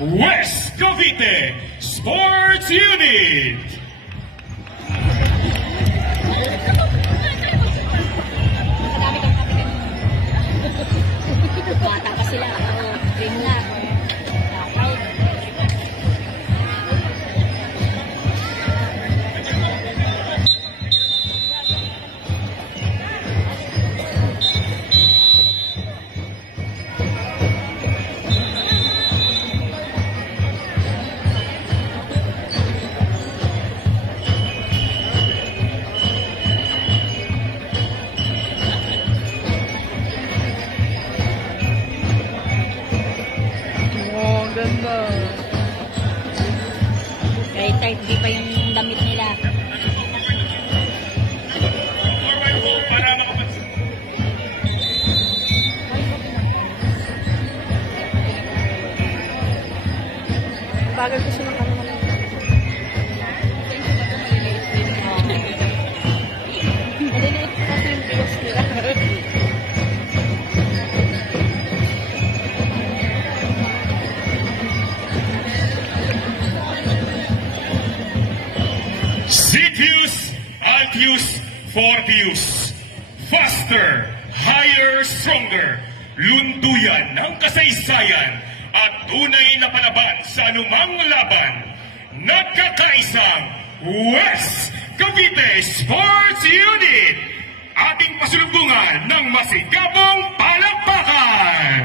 West Cavite Sports Unit. Bata pa sila. Dream na. Oh, ganda. Kahit tight di pa yung damit nila. Bagal ko siya ng ano. Maliliit kasi yung pills nila. Zitius, Altius, Fortius. Faster, higher, stronger. Lunduyan ng kasaysayan at tunay na palaban sa anumang laban. Nagkakaisang West Cavite Sports Unit. Ating pasulubungan ng masigabong palakpakan.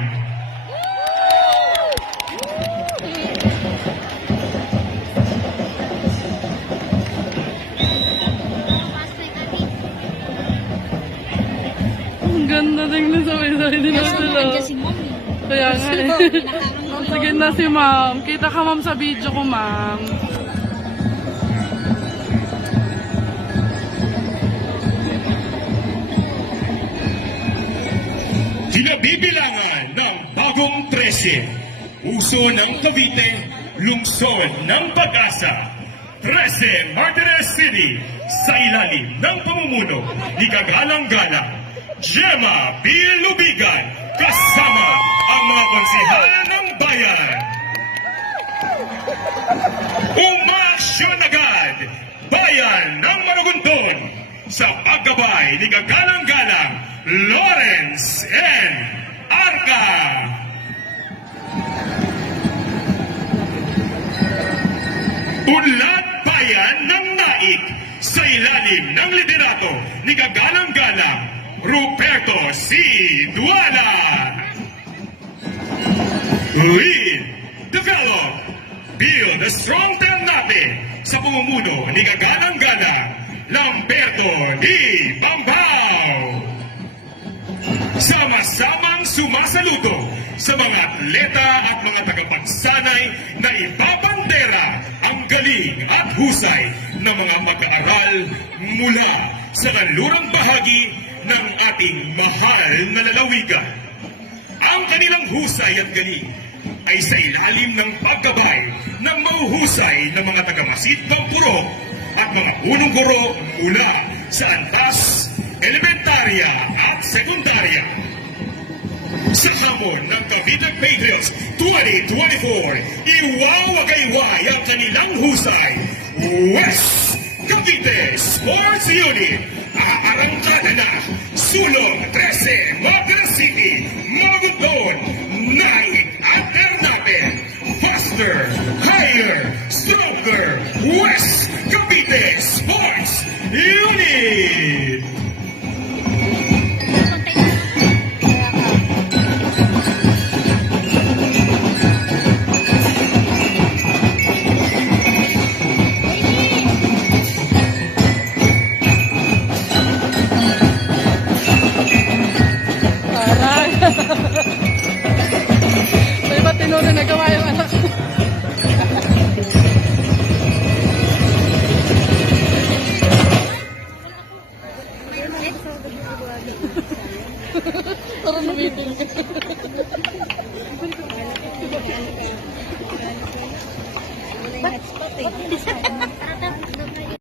Ang ganda tingnan sa may side nila Kasama sila. nandiyan si Mommy. Kaya nga eh. Sige na si ma'am. Kita ka ma'am sa video ko ma'am. Kinabibilangan ng bagong 13. Uso ng Cavite, lungsod ng Pag-asa. 13 Martinez City sa ilalim ng pamumuno ni Kagalang-Galang Gemma B. Lubigan kasama ang mga konsehal ng bayan. Umaksyon agad bayan ng Maragondon sa paggabay ni Kagalang-Galang Lawrence N. Arca. Unlad bayan ng Naik sa ilalim ng liderato ni Kagalang-Galang Ruperto C. Duala. Lead, develop, build a strong Ternate sa pamumuno ni Kagalang-Galang Lamberto D. Bambao. Sama-samang sumasaludo sa mga atleta at mga tagapagsanay na ibabandera ang galing at husay ng mga mag-aaral mula sa kanlurang bahagi ng ating mahal na lalawigan. Ang kanilang husay at galing ay sa ilalim ng paggabay ng mahuhusay ng mga tagamasid ng puro at mga punong guro mula sa antas, elementarya at sekundarya. Sa hamon ng Cavite Patriots 2024, iwawagayway ang kanilang husay. West Cavite Sports Unit, aarangkada na, Sulong 13, Martinez City, Maragondon, Naik at Ternate. Faster, higher, stronger, West Cavite Sports Unit. Aray. May ba't tinuro na gawa yung anak ko? Parang lumitin ka.